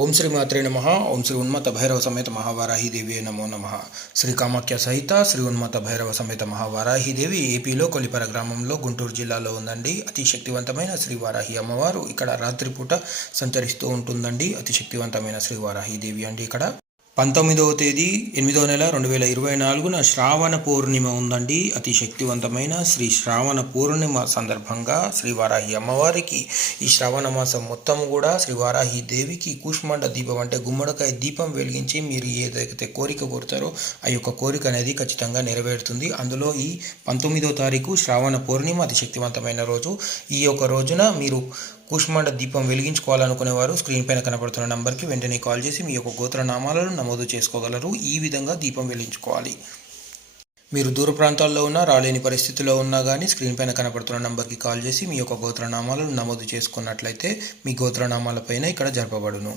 ఓం శ్రీ మాత్రే నమః. ఓం శ్రీ ఉన్మత్త భైరవ సమేత మహావారాహిదేవి నమో నమః. శ్రీ కామాఖ్య సహిత శ్రీ ఉన్మత్త భైరవ సమేత మహావారాహిదేవి ఏపీలో కొల్లిపర గ్రామంలో గుంటూరు జిల్లాలో ఉందండి. అతి శక్తివంతమైన శ్రీ వారాహి అమ్మవారు ఇక్కడ రాత్రిపూట సంచరిస్తూ ఉంటుందండి. అతి శక్తివంతమైన శ్రీ వారాహిదేవి అండి. ఇక్కడ 19వ తేదీ 8వ నెల 2024 శ్రావణ పూర్ణిమ ఉందండి. అతి శక్తివంతమైన శ్రీ శ్రావణ పూర్ణిమ సందర్భంగా శ్రీ వారాహి అమ్మవారికి ఈ శ్రావణ మాసం మొత్తం కూడా శ్రీ వారాహి దేవికి కూష్మాండ దీపం అంటే గుమ్మడికాయ దీపం వెలిగించి మీరు ఏదైతే కోరిక కోరుతారో ఆ యొక్క కోరిక అనేది ఖచ్చితంగా నెరవేరుతుంది. అందులో ఈ 19వ తారీఖు శ్రావణ పూర్ణిమ అతి శక్తివంతమైన రోజు. ఈ యొక్క రోజున మీరు కూష్మాండ దీపం వెలిగించుకోవాలనుకునేవారు స్క్రీన్ పైన కనపడుతున్న నంబర్కి వెంటనే కాల్ చేసి మీ యొక్క గోత్రనామాలను నమోదు చేసుకోగలరు. ఈ విధంగా దీపం వెలిగించుకోవాలి. మీరు దూర ప్రాంతాల్లో ఉన్నా రాలేని పరిస్థితిలో ఉన్నా కానీ స్క్రీన్ పైన కనపడుతున్న నంబర్కి కాల్ చేసి మీ యొక్క గోత్రనామాలను నమోదు చేసుకున్నట్లయితే మీ గోత్రనామాలపైన ఇక్కడ జరపబడును.